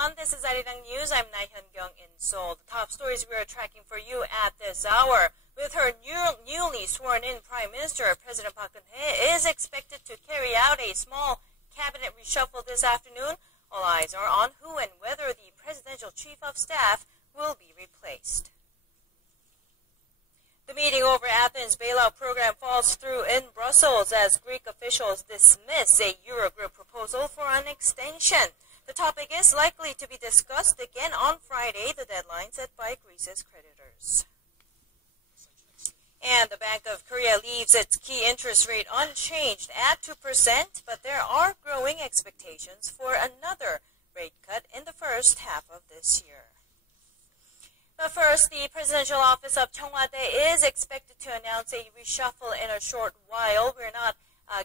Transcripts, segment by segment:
everyone. This is Arirang News. I'm Nahyun-kyung in Seoul. The top stories we are tracking for you at this hour. With her newly sworn-in Prime Minister, President Park Geun-hye is expected to carry out a small cabinet reshuffle this afternoon. All eyes are on who and whether the presidential chief of staff will be replaced. The meeting over Athens' bailout program falls through in Brussels as Greek officials dismiss a Eurogroup proposal for an extension. The topic is likely to be discussed again on Friday, the deadline set by Greece's creditors. And the Bank of Korea leaves its key interest rate unchanged at 2%, but there are growing expectations for another rate cut in the first half of this year. But first, the presidential office of Cheongwade is expected to announce a reshuffle in a short while. We're not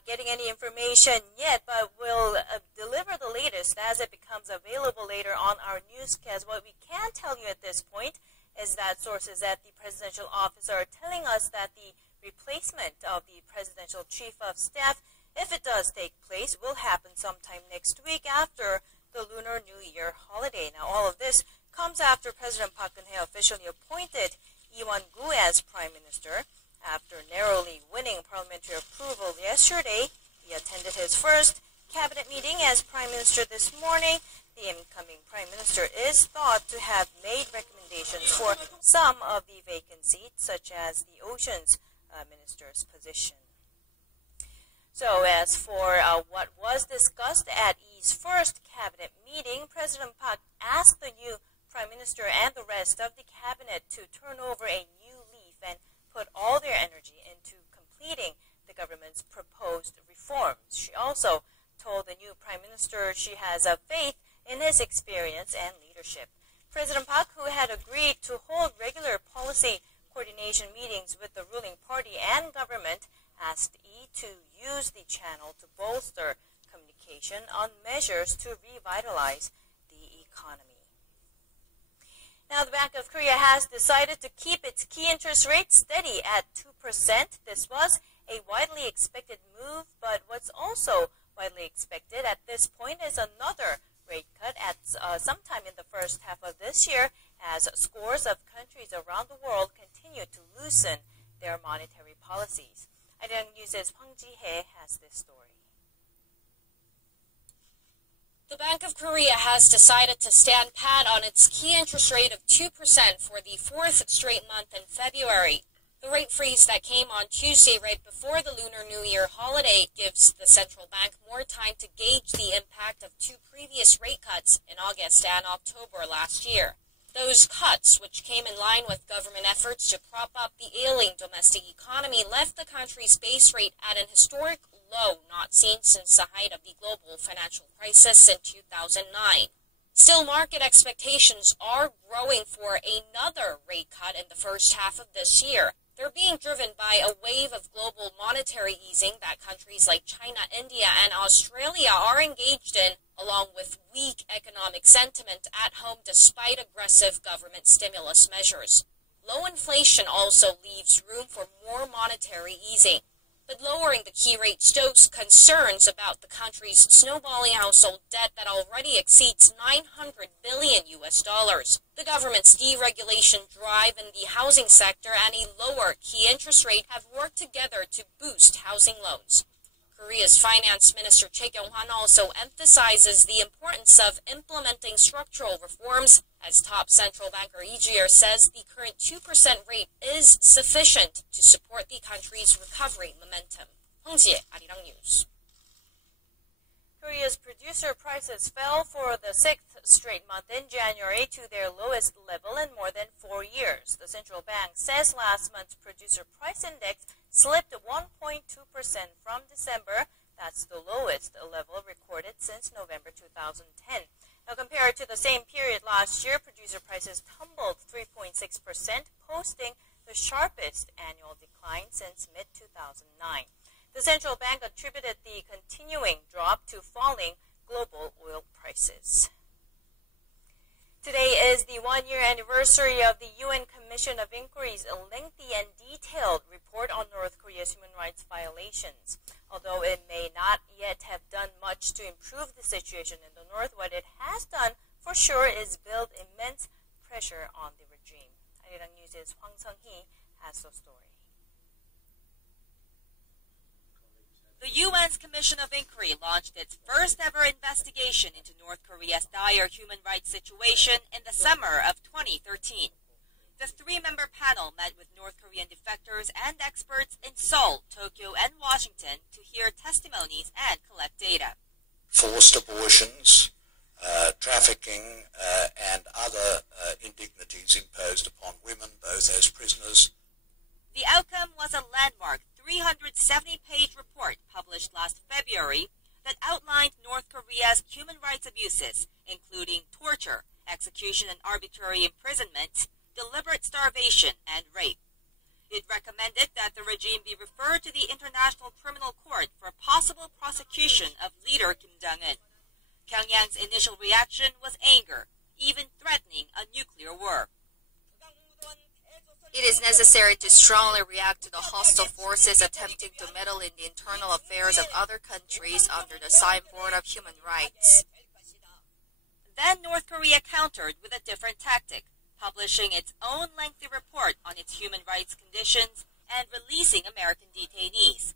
getting any information yet, but we'll deliver the latest as it becomes available later on our newscast. What we can tell you at this point is that sources at the presidential office are telling us that the replacement of the presidential chief of staff, if it does take place, will happen sometime next week after the Lunar New Year holiday. Now, all of this comes after President Park Geun-hye officially appointed Lee Won-gu as Prime Minister. After narrowly winning parliamentary approval yesterday, he attended his first cabinet meeting as Prime Minister this morning. The incoming Prime Minister is thought to have made recommendations for some of the vacant seats, such as the Oceans Minister's position. So as for what was discussed at Lee's first cabinet meeting, President Park asked the new Prime Minister and the rest of the cabinet to turn over a new leaf and put all their energy into completing the government's proposed reforms. She also told the new Prime Minister she has faith in his experience and leadership. President Park, who had agreed to hold regular policy coordination meetings with the ruling party and government, asked Lee to use the channel to bolster communication on measures to revitalize the economy. Now, the Bank of Korea has decided to keep its key interest rate steady at 2%. This was a widely expected move, but what's also widely expected at this point is another rate cut at sometime in the first half of this year as scores of countries around the world continue to loosen their monetary policies. Arirang News' Hwang Ji-hye has this story. The Bank of Korea has decided to stand pat on its key interest rate of 2% for the fourth straight month in February. The rate freeze that came on Tuesday right before the Lunar New Year holiday gives the central bank more time to gauge the impact of two previous rate cuts in August and October last year. Those cuts, which came in line with government efforts to prop up the ailing domestic economy, left the country's base rate at an historic low not seen since the height of the global financial crisis in 2009. Still, market expectations are growing for another rate cut in the first half of this year. They're being driven by a wave of global monetary easing that countries like China, India, and Australia are engaged in, along with weak economic sentiment at home despite aggressive government stimulus measures. Low inflation also leaves room for more monetary easing. But lowering the key rate stokes concerns about the country's snowballing household debt that already exceeds $900 billion. The government's deregulation drive in the housing sector and a lower key interest rate have worked together to boost housing loans. Korea's Finance Minister Choi Kyung-hwan also emphasizes the importance of implementing structural reforms, as top central banker Lee Ju-yeol says the current 2% rate is sufficient to support the country's recovery momentum. Hwang Ji-hye, Arirang News. Korea's producer prices fell for the sixth straight month in January to their lowest level in more than 4 years. The central bank says last month's producer price index slipped 1.2% from December. That's the lowest level recorded since November 2010. Now, compared to the same period last year, producer prices tumbled 3.6%, posting the sharpest annual decline since mid-2009. The central bank attributed the continuing drop to falling global oil prices. Today is the one-year anniversary of the UN Commission of Inquiry's lengthy and detailed report on North Korea's human rights violations. Although it may not yet have done much to improve the situation in the North, what it has done for sure is build immense pressure on the regime. Arirang News' Hwang Sung-hee has the story. The UN's Commission of Inquiry launched its first-ever investigation into North Korea's dire human rights situation in the summer of 2013. The three-member panel met with North Korean defectors and experts in Seoul, Tokyo, and Washington to hear testimonies and collect data. Forced abortions, trafficking, and other indignities imposed upon women, both as prisoners. The outcome was a landmark 370-page report published last February that outlined North Korea's human rights abuses, including torture, execution and arbitrary imprisonment, deliberate starvation, and rape. It recommended that the regime be referred to the International Criminal Court for possible prosecution of leader Kim Jong-un. Pyongyang's initial reaction was anger, even threatening a nuclear war. It is necessary to strongly react to the hostile forces attempting to meddle in the internal affairs of other countries under the signboard of human rights. Then North Korea countered with a different tactic, publishing its own lengthy report on its human rights conditions and releasing American detainees.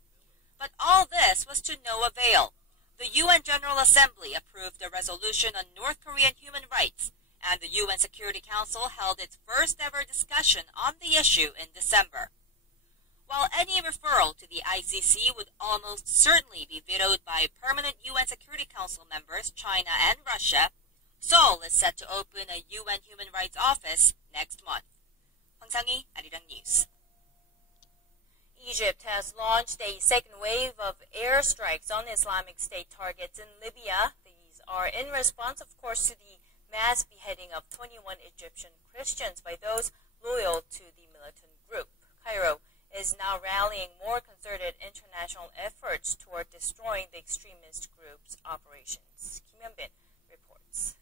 But all this was to no avail. The UN General Assembly approved a resolution on North Korean human rights, and the UN Security Council held its first-ever discussion on the issue in December. While any referral to the ICC would almost certainly be vetoed by permanent UN Security Council members China and Russia, Seoul is set to open a UN Human Rights Office next month. Hwang Sung-hee, Arirang News. Egypt has launched a second wave of airstrikes on Islamic State targets in Libya. These are in response, of course, to the mass beheading of 21 Egyptian Christians by those loyal to the militant group. Cairo is now rallying more concerted international efforts toward destroying the extremist group's operations. Kim Hyun-bin reports.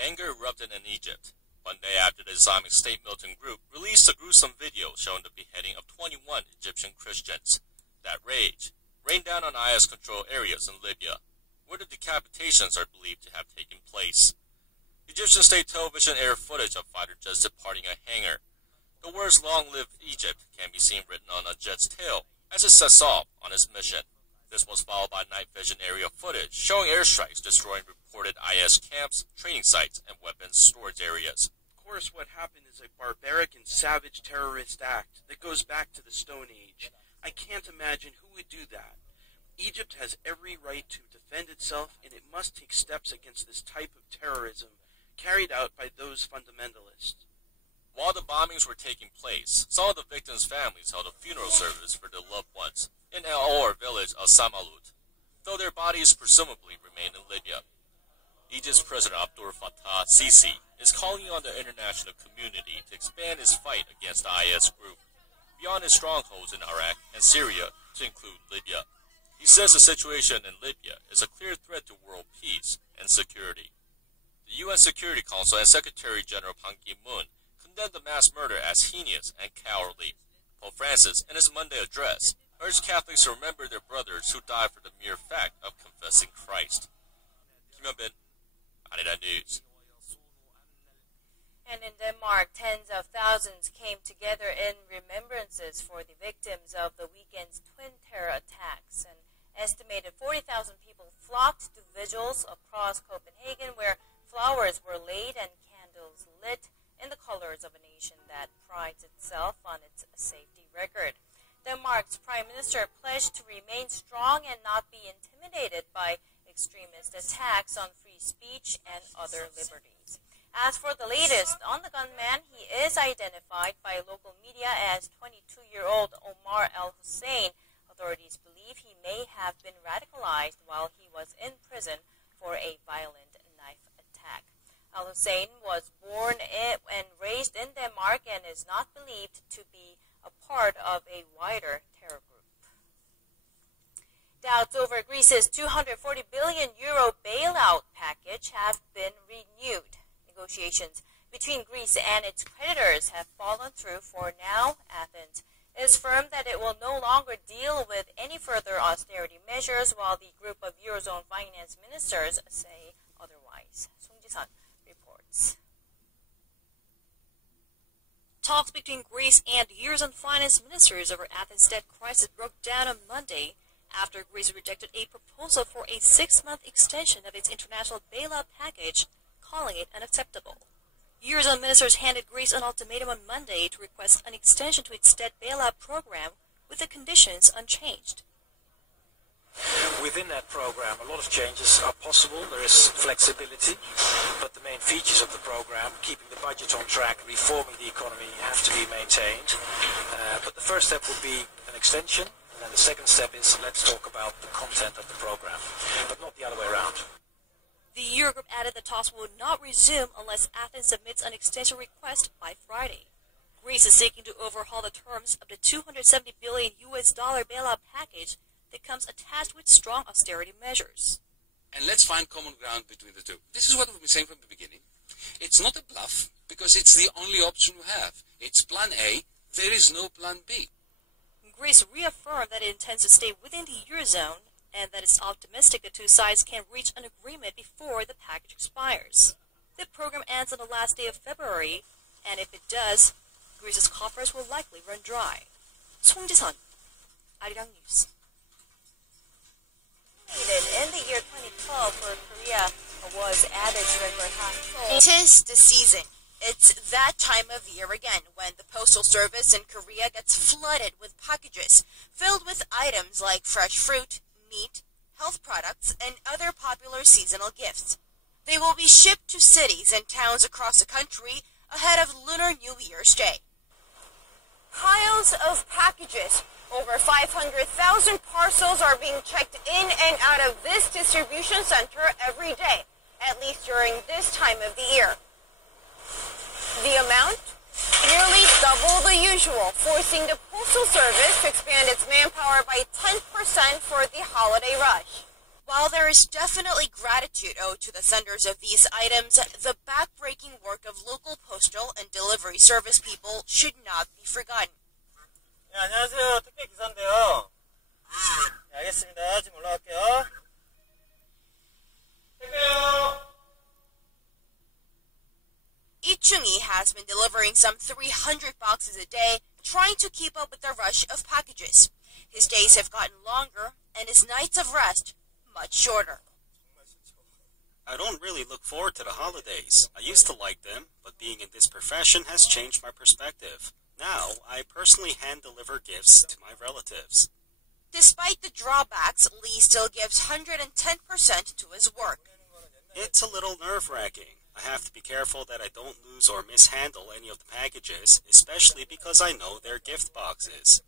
Anger erupted in Egypt one day after the Islamic State militant group released a gruesome video showing the beheading of 21 Egyptian Christians. That rage rained down on IS-controlled areas in Libya, where the decapitations are believed to have taken place. Egyptian state television aired footage of fighter jets departing a hangar. The words "Long Live Egypt" can be seen written on a jet's tail as it sets off on its mission. This was followed by night vision aerial footage showing airstrikes destroying reported IS camps, training sites, and weapons storage areas. Of course, what happened is a barbaric and savage terrorist act that goes back to the Stone Age. I can't imagine who would do that. Egypt has every right to defend itself, and it must take steps against this type of terrorism carried out by those fundamentalists. While the bombings were taking place, some of the victims' families held a funeral service for their loved ones in El-Or village of Samalut, though their bodies presumably remain in Libya. Egypt's President Abdel Fattah Sisi is calling on the international community to expand its fight against the IS group beyond its strongholds in Iraq and Syria to include Libya. He says the situation in Libya is a clear threat to world peace and security. The UN Security Council and Secretary General Ban Ki-moon condemned the mass murder as heinous and cowardly. Pope Francis, in his Monday address, urged Catholics to remember their brothers who died for the mere fact of confessing Christ. Kim Hyun-bin, Arirang News. And in Denmark, tens of thousands came together in remembrances for the victims of the weekend's twin terror attacks. An estimated 40,000 people flocked to vigils across Copenhagen where flowers were laid and candles lit in the colors of a nation that prides itself on its safety record. Denmark's Prime Minister pledged to remain strong and not be intimidated by extremist attacks on free speech and other liberties. As for the latest on the gunman, he is identified by local media as 22-year-old Omar al-Hussein. Authorities believe he may have been radicalized while he was in prison for a violent knife attack. Al-Hussein was born and raised in Denmark and is not believed to be a part of a wider terror group. Doubts over Greece's €240 billion bailout package have been renewed. Negotiations between Greece and its creditors have fallen through for now. Athens is firm that it will no longer deal with any further austerity measures, while the group of Eurozone finance ministers say otherwise. 송지선 reports. Talks between Greece and Eurozone finance ministers over Athens' debt crisis broke down on Monday after Greece rejected a proposal for a 6-month extension of its international bailout package, calling it unacceptable. Eurozone ministers handed Greece an ultimatum on Monday to request an extension to its debt bailout program with the conditions unchanged. Within that program, a lot of changes are possible. There is flexibility, but the main features of the program, keeping the budget on track, reforming the economy, have to be maintained. But the first step would be an extension, and then the second step is let's talk about the content of the program, but not the other way around. The Eurogroup added the talks will not resume unless Athens submits an extension request by Friday. Greece is seeking to overhaul the terms of the $270 billion bailout package that comes attached with strong austerity measures. And let's find common ground between the two. This is what we've been saying from the beginning. It's not a bluff, because it's the only option we have. It's plan A. There is no plan B. Greece reaffirmed that it intends to stay within the Eurozone and that it's optimistic the two sides can reach an agreement before the package expires. The program ends on the last day of February, and if it does, Greece's coffers will likely run dry. 송지선, 아리랑 뉴스. In the year 2012, where Korea was added to regular households. 'Tis the season. It's that time of year again when the Postal Service in Korea gets flooded with packages filled with items like fresh fruit, meat, health products, and other popular seasonal gifts. They will be shipped to cities and towns across the country ahead of Lunar New Year's Day. Piles of packages. Over 500,000 parcels are being checked in and out of this distribution center every day, at least during this time of the year. The amount? Nearly double the usual, forcing the Postal Service to expand its manpower by 10% for the holiday rush. While there is definitely gratitude owed to the senders of these items, the backbreaking work of local postal and delivery service people should not be forgotten. 네, 안녕하세요. 택배 기사인데요. 네, 알겠습니다. 지금 올라갈게요. 택배요. Ichungi has been delivering some 300 boxes a day, trying to keep up with the rush of packages. His days have gotten longer, and his nights of rest much shorter. I don't really look forward to the holidays. I used to like them, but being in this profession has changed my perspective. Now, I personally hand-deliver gifts to my relatives. Despite the drawbacks, Lee still gives 110% to his work. It's a little nerve-wracking. I have to be careful that I don't lose or mishandle any of the packages, especially because I know they're gift boxes.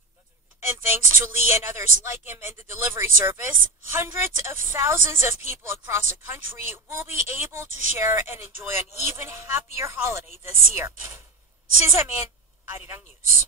And thanks to Lee and others like him in the delivery service, hundreds of thousands of people across the country will be able to share and enjoy an even happier holiday this year. 신세민, 아리랑 뉴스.